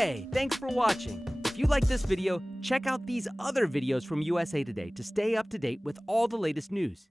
Hey, thanks for watching. If you like this video, check out these other videos from USA Today to stay up to date with all the latest news.